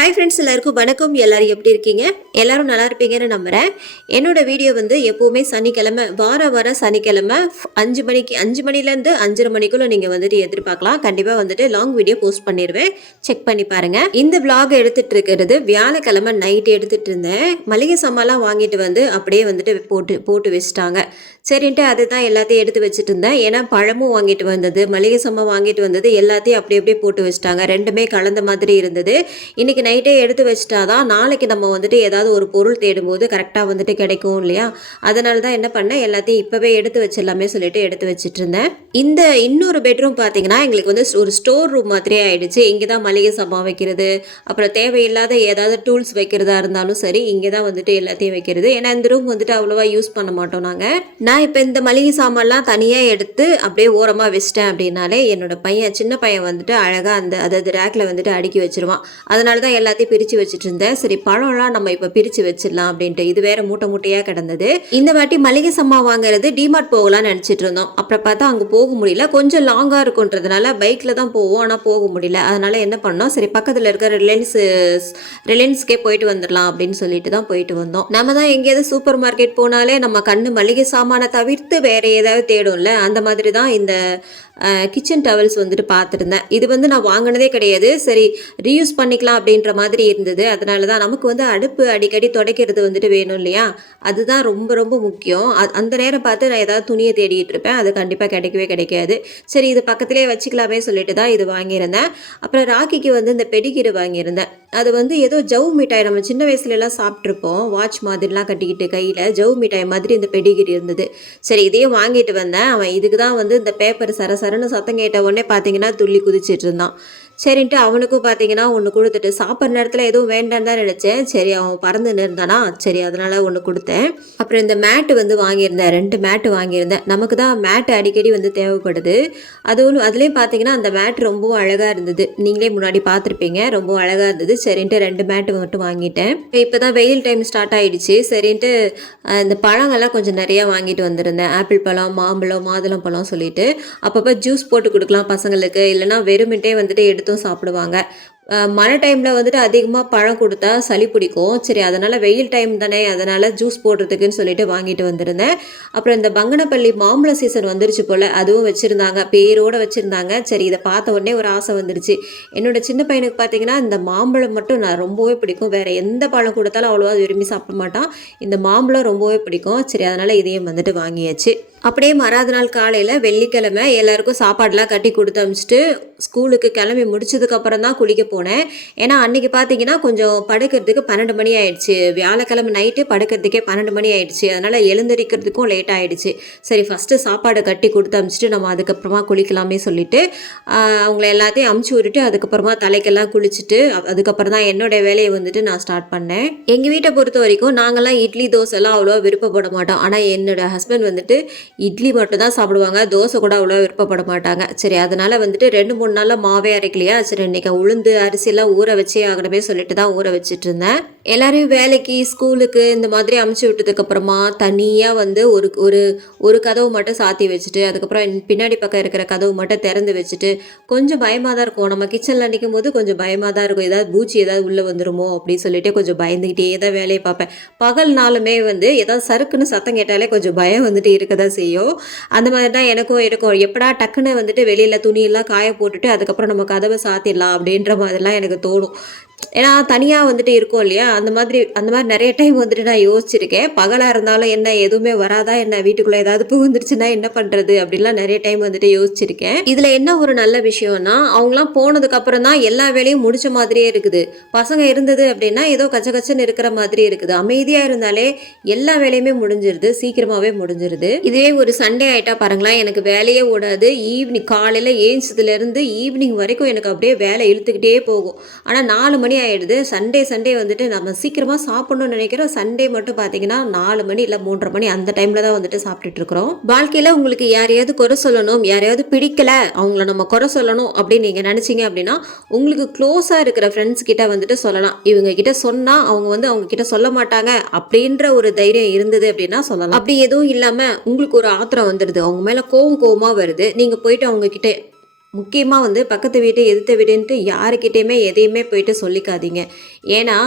Hi friends, எல்லாருக்கும் வணக்கம். எல்லாரும் எப்படி இருக்கீங்க? எல்லாரும் நல்லா இருப்பீங்கன்னு நம்புகிறேன். என்னோட வீடியோ வந்து எப்போவுமே சனிக்கிழமை, வாரம் சனிக்கிழமை 5 மணிக்கு 5 மணிலேருந்து 5:30 மணிக்குள்ளே நீங்கள் வந்துட்டு எதிர்பார்க்கலாம். கண்டிப்பாக வந்துட்டு லாங் வீடியோ போஸ்ட் பண்ணிடுவேன், செக் பண்ணி பாருங்கள். இந்த விளாக் எடுத்துகிட்டு இருக்கிறது வியாழக்கிழமை நைட்டு எடுத்துகிட்டு இருந்தேன். மளிகை சாமான்லாம் வாங்கிட்டு வந்து அப்படியே வந்துட்டு போட்டு வச்சுட்டாங்க. சரின்ட்டு அதுதான் எல்லாத்தையும் எடுத்து வச்சுட்டு இருந்தேன். ஏன்னா பழமும் வாங்கிட்டு வந்தது, மளிகை சாமான் வாங்கிட்டு வந்தது எல்லாத்தையும் அப்படியே போட்டு வச்சுட்டாங்க. ரெண்டுமே கலந்த மாதிரி இருந்தது. இன்றைக்கி நைட்டே எடுத்து வச்சுட்டா தான் நாளைக்கு நம்ம வந்துட்டு ஏதாவது ஒரு பொருள் தேடும்போது கரெக்டாக வந்துட்டு கிடைக்கும் இல்லையா? அதனால தான் என்ன பண்ணேன், எல்லாத்தையும் இப்போவே எடுத்து வச்சிடலாமே சொல்லிட்டு எடுத்து வச்சுட்டு இருந்தேன். இந்த இன்னொரு பெட்ரூம் பார்த்தீங்கன்னா எங்களுக்கு வந்து ஒரு ஸ்டோர் ரூம் மாதிரியே ஆயிடுச்சு. இங்கே தான் மளிகை சாமான் வைக்கிறது, அப்புறம் தேவையில்லாத ஏதாவது டூல்ஸ் வைக்கிறதா இருந்தாலும் சரி இங்கே தான் வந்துட்டு எல்லாத்தையும் வைக்கிறது. ஏன்னா இந்த ரூம் வந்துட்டு அவ்வளோவா யூஸ் பண்ண மாட்டோம் நாங்கள். நான் இப்போ இந்த மளிகை சாமான்லாம் தனியாக எடுத்து அப்படியே ஓரமாக வச்சிட்டேன் அப்படின்னாலே என்னோட பையன், சின்ன பையன் வந்துட்டு அழகாக அதாவது ரேக்கில் வந்துட்டு அடுக்கி வச்சிருவான். அதனால தான் எல்லாத்தையும் பிரித்து வச்சுட்டு இருந்தேன். சரி, பழம்லாம் நம்ம இப்போ பிரித்து வச்சிடலாம் அப்படின்ட்டு. இது வேற மூட்டையாக கிடந்தது. இந்த வாட்டி மளிகை சாமான் வாங்குறது டிமார்ட் போகலான்னு நினச்சிட்டு இருந்தோம். அப்புறம் பார்த்தா அங்கே போக முடியல. கொஞ்சம் லாங்காக இருக்குன்றதுனால பைக்கில் தான் போவோம், ஆனால் போக முடியல. அதனால என்ன பண்ணோம், சரி பக்கத்தில் இருக்கிற ரிலையன்ஸ்க்கே போயிட்டு வந்துடலாம் அப்படின்னு சொல்லிட்டு தான் போயிட்டு வந்தோம். நம்ம தான் எங்கேயாவது சூப்பர் மார்க்கெட் போனாலே நம்ம கண்ணு மளிகை சாமான தவிர்த்து வேற ஏதாவது தேடும்ல, அந்த மாதிரி தான் இந்த கிச்சன் டவல்ஸ் வந்துட்டு பார்த்துருந்தேன். இது வந்து நான் வாங்கினதே கிடையாது. சரி, ரீயூஸ் பண்ணிக்கலாம் அப்படின்ற மாதிரி இருந்தது. அதனால தான் நமக்கு வந்து அடுப்பு அடிக்கடி துடைக்கிறது வந்துட்டு வேணும் இல்லையா? அதுதான் ரொம்ப முக்கியம். அந்த நேரம் பார்த்து நான் ஏதாவது துணியை தேடிட்டு இருப்பேன், அது கண்டிப்பாக கிடைக்காது. சரி, இது பக்கத்துலேயே வச்சுக்கலாமே சொல்லிட்டு தான் இது வாங்கியிருந்தேன். அப்புறம் ராக்கிக்கு வந்து இந்த பெடிகிரி வாங்கியிருந்தேன். அது வந்து ஏதோ ஜவு மிட்டாய், நம்ம சின்ன வயசுலலாம் சாப்பிட்ருப்போம், வாட்ச் மாதிரிலாம் கட்டிக்கிட்டு கையில் ஜவு மிட்டாய் மாதிரி இந்த பெடிகிரி இருந்தது. சரி, இதையும் வாங்கிட்டு வந்தேன். அவன் இதுக்கு தான் வந்து இந்த பேப்பர் சரசரன்னு சத்தம் கேட்ட உடனே பார்த்தீங்கன்னா துள்ளி குதிச்சிட்டு இருந்தான். சரின்ட்டு அவனுக்கும் பார்த்தீங்கன்னா ஒன்று கொடுத்துட்டு, சாப்பிட்ற நேரத்தில் எதுவும் வேண்டான்னு தான் நினச்சேன். சரி, அவன் பறந்து நிறுந்தானா, சரி அதனால் ஒன்று கொடுத்தேன். அப்புறம் இந்த மேட்டு வந்து வாங்கியிருந்தேன், 2 மேட்டு வாங்கியிருந்தேன். நமக்கு தான் மேட்டு அடிக்கடி வந்து தேவைப்படுது. அதுலேயும் பார்த்தீங்கன்னா அந்த மேட் ரொம்பவும் அழகாக இருந்தது. நீங்களே முன்னாடி பார்த்துருப்பீங்க, ரொம்ப அழகாக இருந்தது. சரின்ட்டு 2 மேட்டு மட்டும் வாங்கிட்டேன். இப்போ தான் வெயில் டைம் ஸ்டார்ட் ஆகிடுச்சு. சரின்ட்டு இந்த பழங்கள்லாம் கொஞ்சம் நிறையா வாங்கிட்டு வந்திருந்தேன். ஆப்பிள் பழம், மாம்பழம், மாதுளம் பழம் சொல்லிட்டு அப்பப்போ ஜூஸ் போட்டு கொடுக்கலாம் பசங்களுக்கு, இல்லைனா வெறுமிட்டே வந்துட்டு எடுத்து சாப்பிடுவாங்க. மழை டைமில் வந்துட்டு அதிகமாக பழம் கொடுத்தா சளி பிடிக்கும். சரி, அதனால் வெயில் டைம் தானே, அதனால் ஜூஸ் போடுறதுக்குன்னு சொல்லிட்டு வாங்கிட்டு வந்திருந்தேன். அப்புறம் இந்த பங்கனப்பள்ளி மாம்பழ சீசன் வந்துருச்சு போல், அதுவும் வச்சுருந்தாங்க, பேரோடு வச்சுருந்தாங்க. சரி, இதை பார்த்த உடனே ஒரு ஆசை வந்துருச்சு. என்னோடய சின்ன பையனுக்கு பார்த்தீங்கன்னா இந்த மாம்பழம் மட்டும் நான் ரொம்பவே பிடிக்கும். வேறு எந்த பழம் கொடுத்தாலும் அவ்வளோவா விரும்பி சாப்பிட மாட்டான். இந்த மாம்பழம் ரொம்பவே பிடிக்கும். சரி, அதனால் இதையும் வந்துட்டு வாங்கியாச்சு. அப்படியே மறாத நாள் காலையில் வெள்ளிக்கிழமை எல்லாருக்கும் சாப்பாடெலாம் கட்டி கொடுத்து அனுப்பிச்சிட்டு ஸ்கூலுக்கு கிளம்பி முடிச்சதுக்கப்புறம் தான் குளிக்க போனேன். ஏன்னா அன்றைக்கி பார்த்தீங்கன்னா கொஞ்சம் படுக்கிறதுக்கு 12 மணி ஆயிடுச்சு. வியாழக்கிழமை நைட்டு படுக்கிறதுக்கே 12 மணி ஆயிடுச்சு. அதனால் எழுந்திரிக்கிறதுக்கும் லேட் ஆகிடுச்சு. சரி, ஃபஸ்ட்டு சாப்பாடை கட்டி கொடுத்து அனுப்பிச்சிட்டு நம்ம அதுக்கப்புறமா குளிக்கலாமே சொல்லிவிட்டு அவங்கள எல்லாத்தையும் அமுச்சு விட்டுட்டு அதுக்கப்புறமா தலைக்கெல்லாம் குளிச்சுட்டு அதுக்கப்புறம் தான் என்னோடய வேலையை வந்துட்டு நான் ஸ்டார்ட் பண்ணேன். எங்கள் வீட்டை பொறுத்த வரைக்கும் நாங்கள்லாம் இட்லி தோசைலாம் அவ்வளோவா விருப்பப்பட மாட்டோம். ஆனால் என்னோடய ஹஸ்பண்ட் வந்துட்டு இட்லி மட்டும் தான் சாப்பிடுவாங்க, தோசை கூட அவ்வளோ விருப்பப்பட மாட்டாங்க. சரி, அதனால் வந்துட்டு 2-3 நாளில் மாவே அரைக்கலையா, சரி இன்றைக்கி உளுந்து அரிசியெல்லாம் ஊற வச்சே ஆகணுமே சொல்லிட்டு தான் ஊற வச்சுட்டு இருந்தேன். எல்லாரையும் வேலைக்கு ஸ்கூலுக்கு இந்த மாதிரி அமுச்சு விட்டதுக்கப்புறமா தனியாக வந்து ஒரு கதவு மட்டும் சாத்தி வச்சுட்டு அதுக்கப்புறம் பின்னாடி பக்கம் இருக்கிற கதவு மட்டும் திறந்து வச்சுட்டு கொஞ்சம் பயமாக தான் இருக்கும். நம்ம கிச்சனில் நிற்கும் போது கொஞ்சம் பயமாக தான் இருக்கும், ஏதாவது பூச்சி ஏதாவது உள்ளே வந்துடுமோ அப்படின்னு சொல்லிட்டு கொஞ்சம் பயந்துக்கிட்டே தான் வேலையை பார்ப்பேன். பகல் நாளுமே வந்து ஏதாவது சறுக்குன்னு சத்தம் கேட்டாலே கொஞ்சம் பயம் வந்துட்டு இருக்க தான் செய்யும். அந்த மாதிரி தான் எனக்கும் இருக்கும். எப்படா டக்குன்னு வந்துட்டு வெளியில் துணியெல்லாம் காய போட்டுட்டு அதுக்கப்புறம் நம்ம கதவை சாத்திடலாம் அப்படின்ற மாதிரிலாம் எனக்கு தோணும். ஏன்னா தனியாக வந்துட்டு இருக்கோம் இல்லையா, அந்த மாதிரி நிறைய டைம் வந்துட்டு நான் யோசிச்சிருக்கேன். பகலாக இருந்தாலும் என்ன எதுவுமே வராதா என்ன, வீட்டுக்குள்ளே ஏதாவது பூ வந்துருச்சுன்னா என்ன பண்ணுறது அப்படின்லாம் நிறைய டைம் வந்துட்டு யோசிச்சிருக்கேன். இதில் என்ன ஒரு நல்ல விஷயம்னா, அவங்களாம் போனதுக்கப்புறம் தான் எல்லா வேலையும் முடிச்ச மாதிரியே இருக்குது. பசங்க இருந்தது அப்படின்னா ஏதோ கச்சன்னு இருக்கிற மாதிரி இருக்குது. அமைதியாக இருந்தாலே எல்லா வேலையுமே முடிஞ்சிருது, சீக்கிரமாகவே முடிஞ்சிருது. இதுவே ஒரு சண்டே ஆகிட்டா பாருங்களேன், எனக்கு வேலையே ஓடாது. ஈவினிங் காலையில் ஏஞ்சதுலேருந்து ஈவினிங் வரைக்கும் எனக்கு அப்படியே வேலை இழுத்துக்கிட்டே போகும். ஆனால் 4 மணி ஆகிடுது. சண்டே வந்துட்டு நம்ம சீக்கிரமாக சாப்பிடணும்னு நினைக்கிறோம். சண்டே மட்டும் பார்த்தீங்கன்னா 4 மணி இல்லை 3:30 மணி அந்த டைமில் தான் வந்துட்டு சாப்பிட்டுட்டு இருக்கிறோம். வாழ்க்கையில் உங்களுக்கு யாரையாவது குறை சொல்லணும், யாரையாவது பிடிக்கலை, அவங்கள நம்ம குறை சொல்லணும் அப்படின்னு நீங்கள் நினச்சிங்க அப்படின்னா உங்களுக்கு க்ளோஸாக இருக்கிற ஃப்ரெண்ட்ஸ் கிட்ட வந்துட்டு சொல்லலாம். இவங்க கிட்ட சொன்னால் அவங்க வந்து அவங்க கிட்ட சொல்ல மாட்டாங்க அப்படின்ற ஒரு தைரியம் இருந்தது அப்படின்னா சொல்லலாம். அப்படி எதுவும் இல்லாமல் உங்களுக்கு ஒரு ஆத்திரம் வந்துடுது, அவங்க மேலே கோவமாக வருது, நீங்கள் போயிட்டு அவங்க கிட்ட முக்கியமாக வந்து பக்கத்து வீட்டு எதிர்த்த வீடுன்ட்டு யாருக்கிட்டேயுமே எதையுமே போயிட்டு சொல்லிக்காதீங்க. ஏன்னா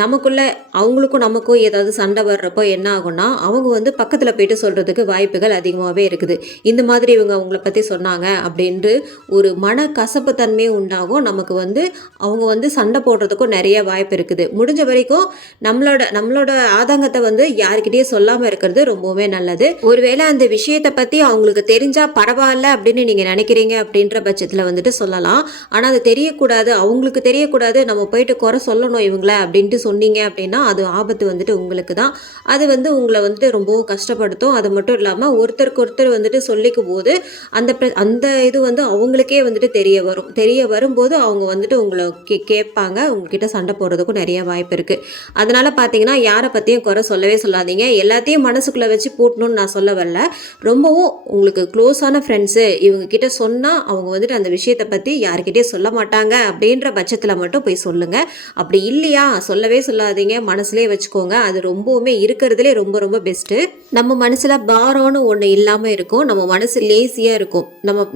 நமக்குள்ள அவங்களுக்கும் நமக்கும் ஏதாவது சண்டை வர்றப்போ என்ன ஆகும்னா அவங்க வந்து பக்கத்தில் போயிட்டு சொல்கிறதுக்கு வாய்ப்புகள் அதிகமாகவே இருக்குது. இந்த மாதிரி இவங்க அவங்கள பற்றி சொன்னாங்க அப்படின்ட்டு ஒரு மன கசப்பு தன்மையும் உண்டாகும். நமக்கு வந்து அவங்க வந்து சண்டை போடுறதுக்கும் நிறைய வாய்ப்பு இருக்குது. முடிஞ்ச வரைக்கும் நம்மளோட ஆதங்கத்தை வந்து யாருக்கிட்டேயும் சொல்லாமல் இருக்கிறது ரொம்பவுமே நல்லது. ஒருவேளை அந்த விஷயத்தை பற்றி அவங்களுக்கு தெரிஞ்சால் பரவாயில்ல அப்படின்னு நீங்கள் நினைக்கிறீங்க அப்படின்ற பட்சத்தில் வந்துட்டு சொல்லலாம். ஆனால் அது தெரியக்கூடாது, அவங்களுக்கு தெரியக்கூடாது, நம்ம போயிட்டு குறை சொல்லணும் இவங்கள அப்படின்ட்டு சொன்னீங்க அப்படின்னா அது ஆபத்து வந்துட்டு உங்களுக்கு தான். அது வந்து உங்களை வந்துட்டு ரொம்பவும் கஷ்டப்படுத்தும். அது மட்டும் இல்லாமல் ஒருத்தருக்கு ஒருத்தர் வந்துட்டு சொல்லிக்கும் போது அந்த இது வந்து அவங்களுக்கே வந்துட்டு தெரிய வரும்போது அவங்க வந்துட்டு உங்களை கேட்பாங்க. உங்ககிட்ட சண்டை போடுறதுக்கும் நிறைய வாய்ப்பு இருக்குது. அதனால் பார்த்தீங்கன்னா யாரை பற்றியும் குறை சொல்லவே சொல்லாதீங்க. எல்லாத்தையும் மனசுக்குள்ளே வச்சு பூட்டணும்னு நான் சொல்ல வரல. ரொம்பவும் உங்களுக்கு க்ளோஸான ஃப்ரெண்ட்ஸு இவங்க கிட்ட சொன்னால் அவங்க வந்துட்டு அந்த விஷயத்தை பற்றி யாருக்கிட்டேயும் சொல்ல மாட்டாங்க அப்படின்ற பட்சத்தில் மட்டும் போய் சொல்லுங்கள். அப்படி இல்லையா சொல்லவே சொல்லாதீங்க, மனசுலேயே வச்சுக்கோங்க. அது ரொம்பவுமே இருக்கிறதுலே ரொம்ப ரொம்ப பெஸ்ட்டு. நம்ம மனசில் பாரம்னு ஒன்று இல்லாமல் இருக்கும். நம்ம மனசு லேசியாக இருக்கும்.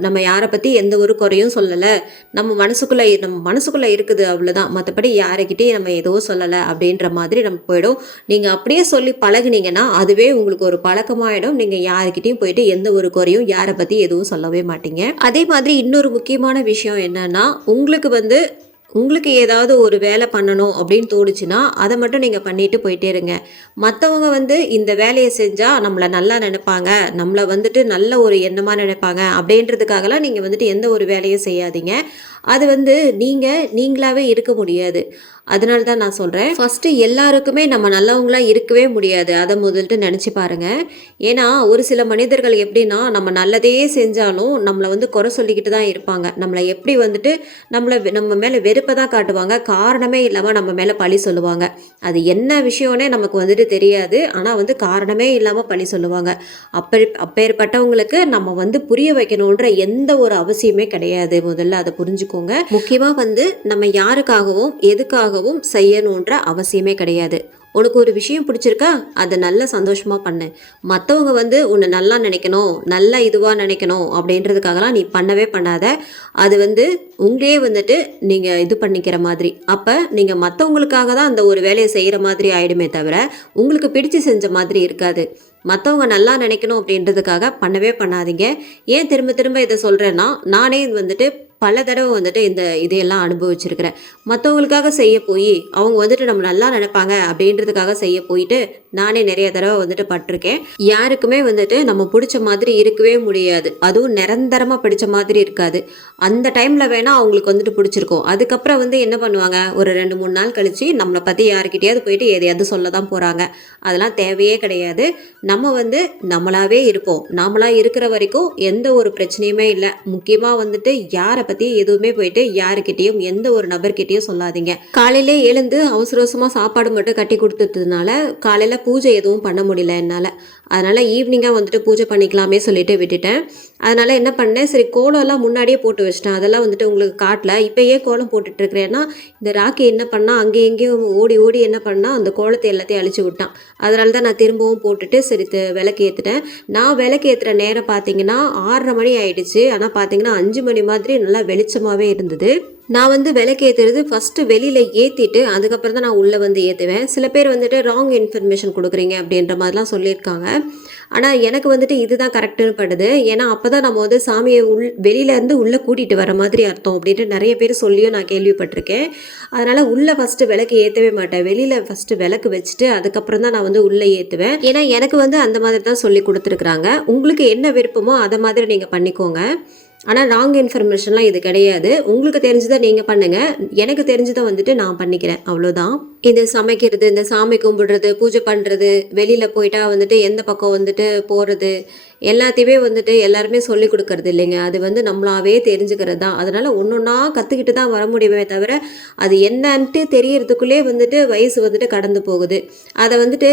நம்ம யாரை பற்றி எந்த ஒரு குறையும் சொல்லலை, நம்ம மனசுக்குள்ளே இருக்குது அவ்வளோதான். மற்றபடி யாரைக்கிட்டே நம்ம எதுவும் சொல்லலை அப்படின்ற மாதிரி நம்ம போயிடும். நீங்கள் அப்படியே சொல்லி பழகுனீங்கன்னா அதுவே உங்களுக்கு ஒரு பழக்கமாயிடும். நீங்கள் யாருக்கிட்டையும் போயிட்டு எந்த ஒரு குறையும் யாரை பற்றி எதுவும் சொல்லவே மாட்டீங்க. அதே மாதிரி இன்னொரு முக்கியமான விஷயம் என்னன்னா, உங்களுக்கு ஏதாவது ஒரு வேலை பண்ணணும் அப்படின்னு தோணுச்சுன்னா அதை மட்டும் நீங்கள் பண்ணிட்டு போயிட்டே இருங்க. மற்றவங்க வந்து இந்த வேலையை செஞ்சால் நம்மளை நல்லா நினைப்பாங்க, நம்மளை வந்துட்டு நல்ல ஒரு எண்ணமாக நினைப்பாங்க அப்படின்றதுக்காகலாம் நீங்கள் வந்துட்டு எந்த ஒரு வேலையும் செய்யாதீங்க. அது வந்து நீங்களாவே இருக்க முடியாது. அதனால தான் நான் சொல்கிறேன், ஃபஸ்ட்டு எல்லாருக்குமே நம்ம நல்லவங்களாம் இருக்கவே முடியாது. அதை முதல்ட்டு நினச்சி பாருங்கள். ஏன்னா ஒரு சில மனிதர்கள் எப்படின்னா நம்ம நல்லதே செஞ்சாலும் நம்மளை வந்து குறை சொல்லிக்கிட்டு தான் இருப்பாங்க. நம்மளை எப்படி வந்துட்டு நம்ம மேலே வெறுப்பை தான் காட்டுவாங்க. காரணமே இல்லாமல் நம்ம மேலே பழி சொல்லுவாங்க. அது என்ன விஷயம்னே நமக்கு வந்துட்டு தெரியாது. ஆனால் வந்து காரணமே இல்லாமல் பழி சொல்லுவாங்க. அப்பேற்பட்டவங்களுக்கு நம்ம வந்து புரிய வைக்கணுன்ற எந்த ஒரு அவசியமே கிடையாது. முதல்ல அதை புரிஞ்சுக்கோங்க. முக்கியமாக வந்து நம்ம யாருக்காகவும் எதுக்காகவும் செய்யணுன்ற அவசியமே கிடையாது. உனக்கு ஒரு விஷயம் பிடிச்சிருக்கா, அதை நல்லா சந்தோஷமாக பண்ணு. மற்றவங்க வந்து உன்னை நல்லா நினைக்கணும், நல்லா இதுவாக நினைக்கணும் அப்படின்றதுக்காகலாம் நீ பண்ணவே பண்ணாத. அது வந்து உங்களே வந்துட்டு நீங்கள் இது பண்ணிக்கிற மாதிரி. அப்போ நீங்கள் மற்றவங்களுக்காக தான் அந்த ஒரு வேலையை செய்கிற மாதிரி ஆயிடுமே தவிர உங்களுக்கு பிடிச்சு செஞ்ச மாதிரி இருக்காது. மற்றவங்க நல்லா நினைக்கணும் அப்படின்றதுக்காக பண்ணவே பண்ணாதீங்க. ஏன் திரும்ப திரும்ப இதை சொல்கிறேன்னா, நானே வந்துட்டு பல தடவை வந்துட்டு இதையெல்லாம் அனுபவிச்சிருக்கிறேன். மற்றவங்களுக்காக செய்ய போய் அவங்க வந்துட்டு நம்ம நல்லா நினைப்பாங்க அப்படின்றதுக்காக செய்ய போயிட்டு நானே நிறைய தடவை வந்துட்டு பட்டிருக்கேன். யாருக்குமே வந்துட்டு நம்ம பிடிச்ச மாதிரி இருக்கவே முடியாது. அதுவும் நிரந்தரமாக பிடிச்ச மாதிரி இருக்காது. அந்த டைமில் வேணால் அவங்களுக்கு வந்துட்டு பிடிச்சிருக்கும். அதுக்கப்புறம் வந்து என்ன பண்ணுவாங்க, ஒரு 2-3 நாள் கழித்து நம்மளை பற்றி யாருக்கிட்டையாவது போயிட்டு எதையாவது சொல்ல தான் போகிறாங்க. அதெல்லாம் தேவையே கிடையாது. நம்ம வந்து நம்மளாவே இருப்போம். நாமளாக இருக்கிற வரைக்கும் எந்த ஒரு பிரச்சனையுமே இல்லை. முக்கியமாக வந்துட்டு யாரை பற்றி எதுவுமே போயிட்டு யாருக்கிட்டேயும் எந்த ஒரு நபர்கிட்டையும் சொல்லாதீங்க. காலையிலே எழுந்து அவசர அவசரமாக சாப்பாடு மட்டும் கட்டி கொடுத்ததுனால காலையில் பூஜை எதுவும் பண்ண முடியல என்னால். அதனால் ஈவினிங்காக வந்துட்டு பூஜை பண்ணிக்கலாமே சொல்லிட்டு விட்டுட்டேன். அதனால் என்ன பண்ணேன், சரி கோலம்லாம் முன்னாடியே போட்டு வச்சிட்டேன். அதெல்லாம் வந்துட்டு உங்களுக்கு காட்டல. இப்போ ஏன் கோலம் போட்டுட்ருக்கிறேன்னா, இந்த ராக்கி என்ன பண்ணால் அங்கே எங்கேயும் ஓடி ஓடி என்ன பண்ணால் அந்த கோலத்தை எல்லாத்தையும் அழிச்சு விட்டான். அதனால தான் நான் திரும்பவும் போட்டுட்டு சரி விளக்கு ஏற்றுட்டேன். நான் விளக்கு ஏற்றுற நேரம் பார்த்தீங்கன்னா 6:30 மணி ஆயிடுச்சு. ஆனால் பார்த்தீங்கன்னா 5 மணி மாதிரி நல்லா வெளிச்சமாகவே இருந்தது. நான் வந்து விளக்கு ஏற்றுறது ஃபஸ்ட்டு வெளியில் ஏற்றிட்டு அதுக்கப்புறம் தான் நான் உள்ளே வந்து ஏற்றுவேன். சில பேர் வந்துட்டு ராங் இன்ஃபர்மேஷன் கொடுக்குறீங்க அப்படின்ற மாதிரிலாம் சொல்லியிருக்காங்க. ஆனால் எனக்கு வந்துட்டு இதுதான் கரெக்டுன்னு படுது. ஏன்னா அப்போ தான் நம்ம வந்து சாமியை வெளியிலேருந்து உள்ளே கூட்டிகிட்டு வர மாதிரி அர்த்தம் அப்படின்ட்டு நிறைய பேர் சொல்லியும் நான் கேள்விப்பட்டிருக்கேன். அதனால் உள்ளே ஃபஸ்ட்டு விளக்கு ஏற்றவே மாட்டேன். வெளியில் ஃபஸ்ட்டு விளக்கு வச்சுட்டு அதுக்கப்புறம் தான் நான் வந்து உள்ளே ஏற்றுவேன். ஏன்னா எனக்கு வந்து அந்த மாதிரி தான் சொல்லி கொடுத்துருக்குறாங்க. உங்களுக்கு என்ன விருப்பமோ அதை மாதிரி நீங்கள் பண்ணிக்கோங்க. ஆனால் ராங் இன்ஃபர்மேஷன்லாம் இது கிடையாது. உங்களுக்கு தெரிஞ்சதை நீங்கள் பண்ணுங்கள், எனக்கு தெரிஞ்சதை வந்துட்டு நான் பண்ணிக்கிறேன், அவ்வளோதான். இது சமைக்கிறது, இந்த சாமி கும்பிடுறது, பூஜை பண்ணுறது, வெளியில் போயிட்டா வந்துட்டு எந்த பக்கம் வந்துட்டு போகிறது எல்லாத்தையுமே வந்துட்டு எல்லாருமே சொல்லி கொடுக்கறது இல்லைங்க. அது வந்து நம்மளாவே தெரிஞ்சுக்கிறது தான். அதனால் ஒன்றா கற்றுக்கிட்டு தான் வர முடியுமே தவிர அது என்னன்ட்டு தெரியறதுக்குள்ளே வந்துட்டு வயசு வந்துட்டு கடந்து போகுது. அதை வந்துட்டு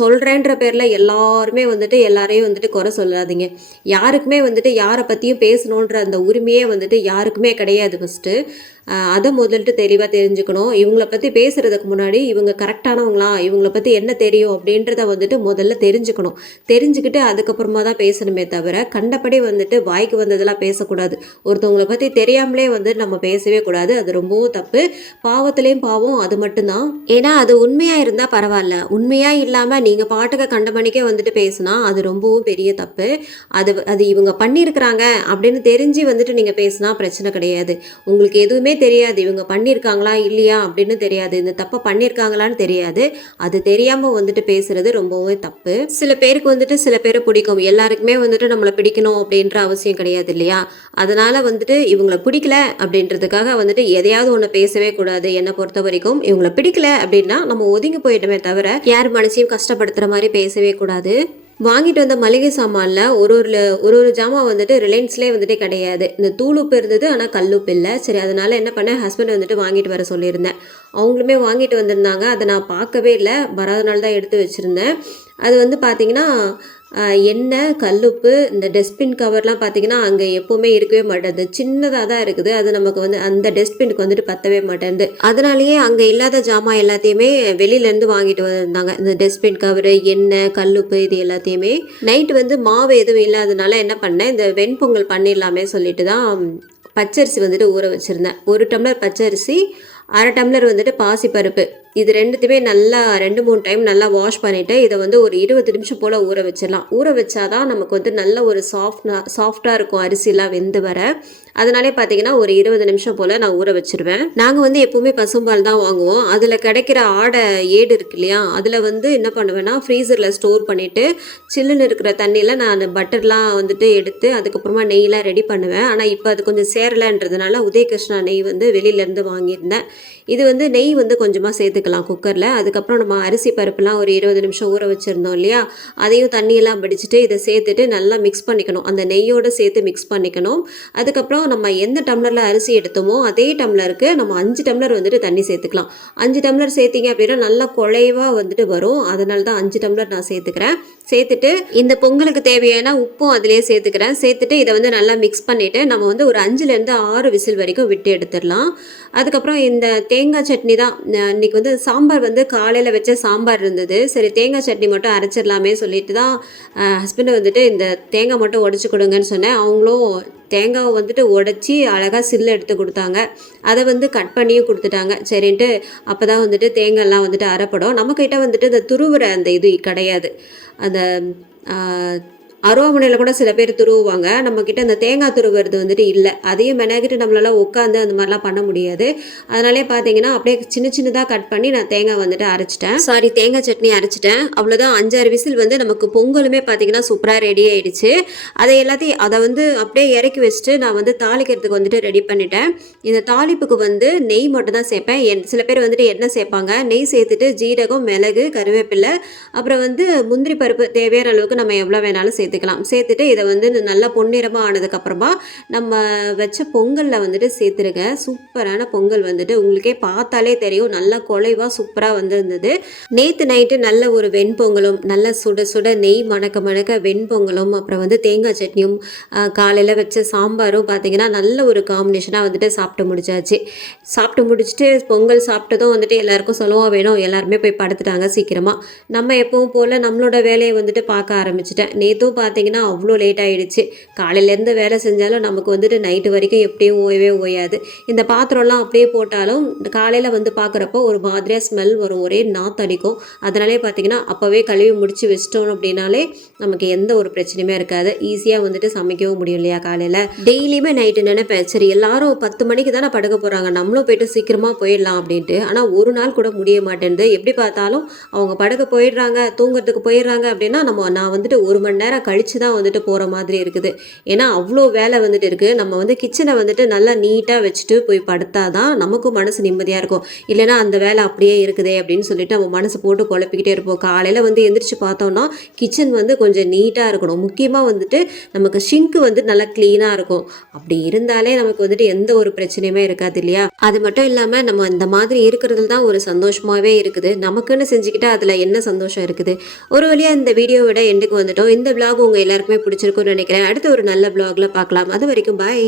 சொல்கிறேன்ற பேரில் எல்லாருமே வந்துட்டு எல்லாரையும் வந்துட்டு குறை சொல்லாதீங்க. யாருக்குமே வந்துட்டு யாரை பற்றியும் பேசணுன்ற அந்த உரிமையே வந்துட்டு யாருக்குமே கிடையாது. ஃபஸ்ட்டு அதை முதல்ட்டு தெளிவாக தெரிஞ்சுக்கணும். இவங்கள பற்றி பேசுகிறதுக்கு முன்னாடி இவங்க கரெக்டானவங்களா, இவங்கள பற்றி என்ன தெரியும் அப்படின்றத வந்துட்டு முதல்ல தெரிஞ்சுக்கணும். தெரிஞ்சுக்கிட்டு அதுக்கப்புறமா தான் பேசணுமே தவிர கண்டபடி வந்துட்டு வாய்க்கு வந்ததெல்லாம் பேசக்கூடாது. ஒருத்தவங்களை பற்றி தெரியாமலே வந்து நம்ம பேசவே கூடாது. அது ரொம்பவும் தப்பு. பாவத்திலையும் பாவம் அது மட்டும்தான். ஏன்னா அது உண்மையாக இருந்தால் பரவாயில்ல, உண்மையாக இல்லாமல் நீங்கள் பாட்டுக்கு கண்டமணிக்கே வந்துட்டு பேசுனா அது ரொம்பவும் பெரிய தப்பு. அது அது இவங்க பண்ணியிருக்கிறாங்க அப்படின்னு தெரிஞ்சு வந்துட்டு நீங்கள் பேசுனா பிரச்சனை கிடையாது. உங்களுக்கு எதுவுமே தெரியாது, இவங்க பண்ணியிருக்காங்களா இல்லையா அப்படின்னு தெரியாது, இந்த தப்பை பண்ணியிருக்காங்களான்னு தெரியாது, அது தெரியாமல் வந்துட்டு பேசுறது ரொம்பவே தப்பு. சில பேருக்கு வந்துட்டு சில பேரை பிடிக்கும், எல்லாருக்குமே வந்துட்டு நம்மளை பிடிக்கணும் அப்படின்ற அவசியம் கிடையாது இல்லையா? அதனால வந்துட்டு இவங்களை பிடிக்கல அப்படின்றதுக்காக வந்துட்டு எதையாவது ஒன்று பேசவே கூடாது. என்னை பொறுத்த வரைக்கும் இவங்களை பிடிக்கல அப்படின்னா நம்ம ஒதுங்கி போயிட்டோமே தவிர யார் மனசையும் கஷ்டப்படுத்துகிற மாதிரி பேசவே கூடாது. வாங்கிட்டு வந்த மளிகை சாமானில் ஒரு ஜாமான் வந்துட்டு ரிலையன்ஸ்லேயே வந்துட்டு கிடையாது. இந்த தூளுப்பு இருந்தது, ஆனால் கல்லுப்பு இல்லை. சரி, அதனால் என்ன பண்ணேன், ஹஸ்பண்ட் வந்துட்டு வாங்கிட்டு வர சொல்லியிருந்தேன். அவங்களுமே வாங்கிட்டு வந்திருந்தாங்க. அதை நான் பார்க்கவே இல்லை, வராத நாள் தான் எடுத்து வச்சுருந்தேன். அது வந்து பார்த்திங்கன்னா எண்ணெய், கல்லுப்பு, இந்த டஸ்ட்பின் கவர்லாம் பார்த்திங்கன்னா அங்கே எப்போவுமே இருக்கவே மாட்டேது, சின்னதாக தான் இருக்குது. அது நமக்கு வந்து அந்த டஸ்ட்பினுக்கு வந்துட்டு பத்தவே மாட்டேங்குது. அதனாலேயே அங்கே இல்லாத ஜாமான் எல்லாத்தையுமே வெளியிலேருந்து வாங்கிட்டு வந்திருந்தாங்க. இந்த டஸ்ட்பின் கவரு, எண்ணெய், கல்லுப்பு, இது எல்லாத்தையுமே. நைட்டு வந்து மாவு எதுவும் இல்லாதனால என்ன பண்ணேன், இந்த வெண்பொங்கல் பண்ணிடலாமே சொல்லிட்டு தான் பச்சரிசி வந்துட்டு ஊற வச்சுருந்தேன். 1 டம்ளர் பச்சரிசி, 1/2 டம்ளர் வந்துட்டு பாசிப்பருப்பு, இது ரெண்டுத்தையுமே நல்லா 2-3 டைம் நல்லா வாஷ் பண்ணிவிட்டு இதை வந்து ஒரு 20 நிமிஷம் போல் ஊற வச்சிடலாம். ஊற வச்சாதான் நமக்கு வந்து நல்ல ஒரு சாஃப்டாக இருக்கும் அரிசிலாம் வெந்து வர. அதனாலே பார்த்தீங்கன்னா ஒரு 20 நிமிஷம் போல் நான் ஊற வச்சுருவேன். நாங்கள் வந்து எப்போவுமே பசும்பால் தான் வாங்குவோம். அதில் கிடைக்கிற ஆடை ஏடு இருக்கு இல்லையா, அதில் வந்து என்ன பண்ணுவேன்னா ஃப்ரீசரில் ஸ்டோர் பண்ணிவிட்டு சில்லுன்னு இருக்கிற தண்ணியில் நான் பட்டர்லாம் வந்துட்டு எடுத்து அதுக்கப்புறமா நெய்லாம் ரெடி பண்ணுவேன். ஆனால் இப்போ அது கொஞ்சம் சேரலைன்றதுனால உதயகிருஷ்ணா நெய் வந்து வெளியிலேருந்து வாங்கியிருந்தேன். இது வந்து நெய் வந்து கொஞ்சமாக சேர்த்துக்கலாம் குக்கரில். அதுக்கப்புறம் நம்ம அரிசி பருப்புலாம் ஒரு 20 நிமிஷம் ஊற வச்சுருந்தோம் இல்லையா, அதையும் தண்ணியெல்லாம் வடிச்சிட்டு இதை சேர்த்துட்டு நல்லா மிக்ஸ் பண்ணிக்கணும். அந்த நெய்யோடு சேர்த்து மிக்ஸ் பண்ணிக்கணும். அதுக்கப்புறம் நம்ம எந்த டம்ளரில் அரிசி எடுத்தோமோ அதே டம்ளருக்கு நம்ம 5 டம்ளர் வந்துட்டு தண்ணி சேர்த்துக்கலாம். 5 டம்ளர் சேர்த்திங்க அப்படின்னா நல்லா குழைவாக வந்துட்டு வரும். அதனால தான் 5 டம்ளர் நான் சேர்த்துக்கிறேன். சேர்த்துட்டு இந்த பொங்கலுக்கு தேவையான உப்பும் அதிலே சேர்த்துக்கிறேன். சேர்த்துட்டு இதை வந்து நல்லா மிக்ஸ் பண்ணிவிட்டு நம்ம வந்து ஒரு 5லேருந்து 6 விசில் வரைக்கும் விட்டு எடுத்துடலாம். அதுக்கப்புறம் இந்த தேங்காய் சட்னி தான் இன்றைக்கி வந்து சாம்பார் வந்து காலையில் வச்ச சாம்பார் இருந்தது. சரி, தேங்காய் சட்னி மட்டும் அரைச்சிடலாமே சொல்லிட்டு தான் ஹஸ்பண்டை வந்துட்டு இந்த தேங்காய் மட்டும் உடச்சி கொடுங்கன்னு சொன்னேன். அவங்களும் தேங்காவை வந்துட்டு உடச்சி அழகாக சில்லு எடுத்து கொடுத்தாங்க. அதை வந்து கட் பண்ணியும் கொடுத்துட்டாங்க. சரின்ட்டு அப்போ தான் வந்துட்டு தேங்காய்லாம் வந்துட்டு அரைப்படும். நம்மக்கிட்ட வந்துட்டு இந்த துருவுற அந்த இது கிடையாது. அந்த அருவாமனையில் கூட சில பேர் துருவுவாங்க. நம்மக்கிட்ட அந்த தேங்காய் துருவுறது வந்துட்டு இல்லை. அதையும் மெனக்கிட்டு நம்மளால உட்காந்து அந்த மாதிரிலாம் பண்ண முடியாது. அதனாலே பார்த்தீங்கன்னா அப்படியே சின்னதாக கட் பண்ணி நான் தேங்காய் வந்துட்டு அரைச்சிட்டேன். தேங்காய் சட்னி அரைச்சிட்டேன். அவ்வளோதான். 5-6 விசில் வந்து நமக்கு பொங்கலுமே பார்த்தீங்கன்னா சூப்பராக ரெடி ஆகிடுச்சு. அதை வந்து அப்படியே இறக்கி வச்சுட்டு நான் வந்து தாளிக்கிறதுக்கு வந்துட்டு ரெடி பண்ணிட்டேன். இந்த தாளிப்புக்கு வந்து நெய் மட்டும் தான் சேர்ப்பேன். சில பேர் வந்துட்டு எண்ணெய் சேர்ப்பாங்க. நெய் சேர்த்துட்டு ஜீரகம், மிளகு, கருவேப்பிலை, அப்புறம் வந்து முந்திரி பருப்பு தேவையான அளவுக்கு நம்ம எவ்வளோ வேணாலும் சேர்த்துட்டு இதை வந்து நல்லா பொன்னிறமாக ஆனதுக்கப்புறமா நம்ம வச்ச பொங்கலில் வந்துட்டு சேர்த்துருங்க. சூப்பரான பொங்கல் வந்துட்டு உங்களுக்கே பார்த்தாலே தெரியும், நல்லா குலைவாக சூப்பராக வந்துருந்தது. நேற்று நைட்டு நல்ல ஒரு வெண்பொங்கலும், நல்ல சுட சுட நெய் மணக்க வெண்பொங்கலும், அப்புறம் வந்து தேங்காய் சட்னியும், காலையில் வச்ச சாம்பாரும் பார்த்தீங்கன்னா நல்ல ஒரு காம்பினேஷனாக வந்துட்டு சாப்பிட்டு முடிச்சாச்சு. சாப்பிட்டு முடிச்சுட்டு பொங்கல் சாப்பிட்டதும் வந்துட்டு எல்லாருக்கும் சொல்லவும் வேணும், எல்லாருமே போய் படுத்துட்டாங்க சீக்கிரமாக. நம்ம எப்பவும் போல் நம்மளோட வேலையை வந்துட்டு பார்க்க ஆரம்பிச்சிட்டேன். நேற்றும் பார்த்தீங்கன்னா அவ்வளோ லேட் ஆகிடுச்சு. காலையிலேருந்து வேலை செஞ்சாலும் நமக்கு வந்துட்டு நைட்டு வரைக்கும் எப்படியும் ஓயாது. இந்த பாத்திரம்லாம் அப்படியே போட்டாலும் காலையில் வந்து பார்க்குறப்போ ஒரு மாதிரியாக ஸ்மெல் வரும், ஒரே நாத்தடிக்கும். அதனாலே பார்த்தீங்கன்னா அப்போவே கழுவி முடித்து வச்சிட்டோம் அப்படின்னாலே நமக்கு எந்த ஒரு பிரச்சனையுமே இருக்காது. ஈஸியாக வந்துட்டு சமைக்கவும் முடியும் இல்லையா. காலையில் டெய்லியுமே நைட்டு நினைப்பேன், சரி எல்லாரும் 10 மணிக்கு தானே படுக்க போகிறாங்க, நம்மளும் போய்ட்டு சீக்கிரமாக போயிடலாம் அப்படின்ட்டு. ஆனால் ஒரு நாள் கூட முடிய மாட்டேன்து. எப்படி பார்த்தாலும் அவங்க படுக்க போயிடுறாங்க, தூங்குறதுக்கு போயிடுறாங்க அப்படின்னா நான் வந்துட்டு 1 மணி நேரம் கழித்து தான் வந்துட்டு போகிற மாதிரி இருக்குது. ஏன்னா அவ்வளோ வேலை வந்துட்டு இருக்குது. நம்ம வந்து கிச்சனை வந்துட்டு நல்லா நீட்டாக வச்சுட்டு போய் படுத்தா தான் நமக்கும் மனசு நிம்மதியாக இருக்கும். இல்லைனா அந்த வேலை அப்படியே இருக்குதே அப்படின்னு சொல்லிட்டு நம்ம மனசு போட்டு குழப்பிக்கிட்டே இருப்போம். காலையில் வந்து எந்திரிச்சு பார்த்தோம்னா கிச்சன் வந்து கொஞ்சம் நீட்டாக இருக்கணும். முக்கியமாக வந்துட்டு நமக்கு ஷிங்க்கு வந்து நல்லா க்ளீனாக இருக்கும். அப்படி இருந்தாலே நமக்கு வந்துட்டு எந்த ஒரு பிரச்சனையுமே இருக்காது இல்லையா. அது மட்டும் இல்லாமல் நம்ம இந்த மாதிரி இருக்கிறதுல தான் ஒரு சந்தோஷமாகவே இருக்குது. நமக்குன்னு செஞ்சுக்கிட்டால் அதில் என்ன சந்தோஷம் இருக்குது. ஒரு வழியாக இந்த வீடியோவோட எண்டுக்கு வந்துட்டோம். இந்த vlog உங்கள் எல்லாருக்குமே பிடிச்சிருக்கும்னு நினைக்கிறேன். அடுத்த ஒரு நல்ல vlogல பார்க்கலாம். அது வரைக்கும் பாய்.